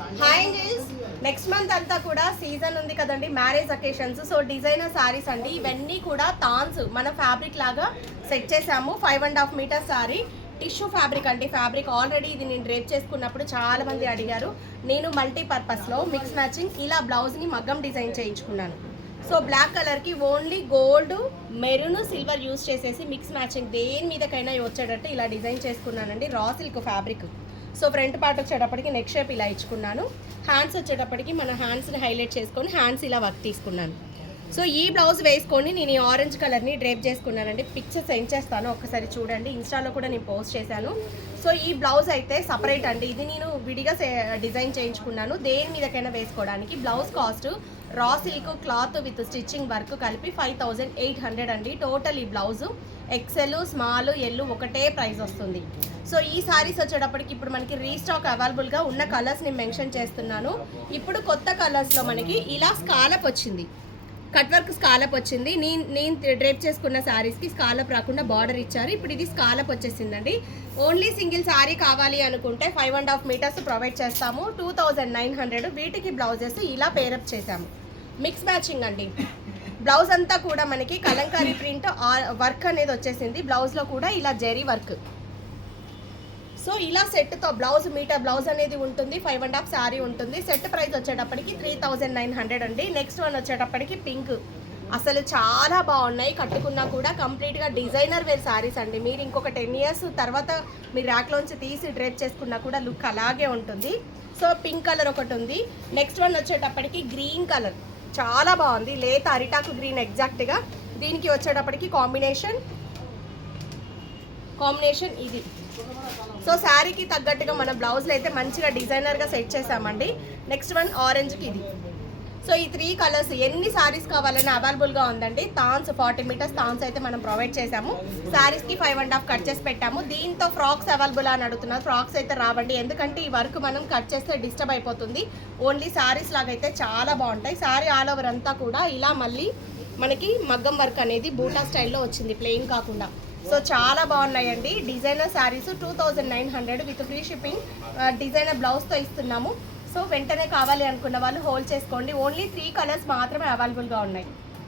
Hi అంజల్స్, next month అంతా కూడా season ఉంది కదండి, marriage occasions. So designer saris అండి, ఇవన్నీ కూడా థాన్స్ మన ఫ్యాబ్రిక్ లాగా సెట్ చేసాము. 5.5 మీటర్ శారీ, టిష్యూ ఫ్యాబ్రిక్ అండి. ఫ్యాబ్రిక్ ఆల్రెడీ ఇది నేను డ్రేప్ చేసుకున్నప్పుడు చాలా మంది అడిగారు. నేను మల్టీపర్పస్లో మిక్స్ మ్యాచింగ్ ఇలా బ్లౌజ్ని మగ్గం డిజైన్ చేయించుకున్నాను. సో బ్లాక్ కలర్కి only gold, maroon, silver use చేసేసి మిక్స్ మ్యాచింగ్ దేని మీదకైనా వచ్చేటట్టు ఇలా డిజైన్ చేసుకున్నానండి. Raw silk fabric. So front part వచ్చేటప్పటికి నెక్ షేప్ ఇలా ఇచ్చుకున్నాను. హ్యాండ్స్ వచ్చేటప్పటికి మన హ్యాండ్స్ని హైలైట్ చేసుకొని హ్యాండ్స్ ఇలా వర్క్ తీసుకున్నాను. సో ఈ బ్లౌజ్ వేసుకొని నేను ఈ ఆరెంజ్ కలర్ని డ్రేప్ చేసుకున్నానండి. పిక్చర్ సెండ్ చేస్తాను, ఒక్కసారి చూడండి. ఇన్స్టాలో కూడా నేను పోస్ట్ చేశాను. సో ఈ బ్లౌజ్ అయితే సపరేట్ అండి, ఇది నేను విడిగా డిజైన్ చేయించుకున్నాను. దేని మీదకైనా వేసుకోవడానికి. Blouse cost raw silk cloth with stitching work కలిపి 5800 అండి. టోటల్ ఈ బ్లౌజు ఎక్సెల్, స్మాల్, ఎల్ ఒకటే ప్రైస్ వస్తుంది. సో ఈ సారీస్ వచ్చేటప్పటికి ఇప్పుడు మనకి రీస్టాక్ అవైలబుల్గా ఉన్న కలర్స్ నేను మెన్షన్ చేస్తున్నాను. ఇప్పుడు కొత్త కలర్స్లో మనకి ఇలా స్కాలప్ వచ్చింది, కట్ వర్క్ స్కాలప్ వచ్చింది. నేను డ్రేప్ చేసుకున్న శారీస్కి స్కాలప్ రాకుండా బార్డర్ ఇచ్చారు. ఇప్పుడు ఇది స్కాలప్ వచ్చేసిందండి. ఓన్లీ సింగిల్ శారీ కావాలి అనుకుంటే 5.5 మీటర్స్ ప్రొవైడ్ చేస్తాము. 2900. వీటికి బ్లౌజెస్ ఇలా పేరప్ చేసాము. మిక్స్ మ్యాచింగ్ అండి. బ్లౌజ్ అంతా కూడా మనకి కలంకారీ ప్రింట్ వర్క్ అనేది వచ్చేసింది. బ్లౌజ్లో కూడా ఇలా జెరీ వర్క్. సో ఇలా సెట్తో బ్లౌజ్ మీటర్ బ్లౌజ్ అనేది ఉంటుంది. 5.5 శారీ ఉంటుంది. సెట్ ప్రైస్ వచ్చేటప్పటికి 3900 అండి. నెక్స్ట్ వన్ వచ్చేటప్పటికి పింక్. అసలు చాలా బాగున్నాయి, కట్టుకున్నా కూడా కంప్లీట్గా డిజైనర్ వేర్ శారీస్ అండి. మీరు ఇంకొక 10 ఇయర్స్ తర్వాత మీరు ర్యాక్లోంచి తీసి డ్రేప్ చేసుకున్నా కూడా లుక్ అలాగే ఉంటుంది. సో పింక్ కలర్ ఒకటి ఉంది. నెక్స్ట్ వన్ వచ్చేటప్పటికి గ్రీన్ కలర్, చాలా బాగుంది. లేత అరిటాకు గ్రీన్ ఎగ్జాక్ట్గా. దీనికి వచ్చేటప్పటికి కాంబినేషన్ ఇది. సో శారీకి తగ్గట్టుగా మన బ్లౌజ్లో అయితే మంచిగా డిజైనర్గా సెట్ చేసామండి. నెక్స్ట్ వన్ ఆరెంజ్కి ఇది. సో ఈ 3 కలర్స్ ఎన్ని శారీస్ కావాలని అవైలబుల్గా ఉందండి. థాన్స్ 40 మీటర్స్ థాన్స్ అయితే మనం ప్రొవైడ్ చేసాము. శారీస్కి 5.5 కట్ చేసి పెట్టాము. దీంతో ఫ్రాక్స్ అవైలబుల్ అని అడుగుతున్నారు. ఫ్రాక్స్ అయితే రావండి, ఎందుకంటే ఈ వర్క్ మనం కట్ చేస్తే డిస్టర్బ్ అయిపోతుంది. ఓన్లీ శారీస్ లాగా అయితే చాలా బాగుంటాయి. శారీ ఆల్ ఓవర్ అంతా కూడా ఇలా మళ్ళీ మనకి మగ్గం వర్క్ అనేది బూటా స్టైల్లో వచ్చింది, ప్లెయిన్ కాకుండా. సో చాలా బాగున్నాయండి. Designer saris 2900 with free shipping. Designer బ్లౌజ్తో ఇస్తున్నాము. సో వెంటనే కావాలి అనుకున్న వాళ్ళు హోల్డ్ చేసుకోండి. ఓన్లీ 3 కలర్స్ మాత్రమే అవైలబుల్గా ఉన్నాయి.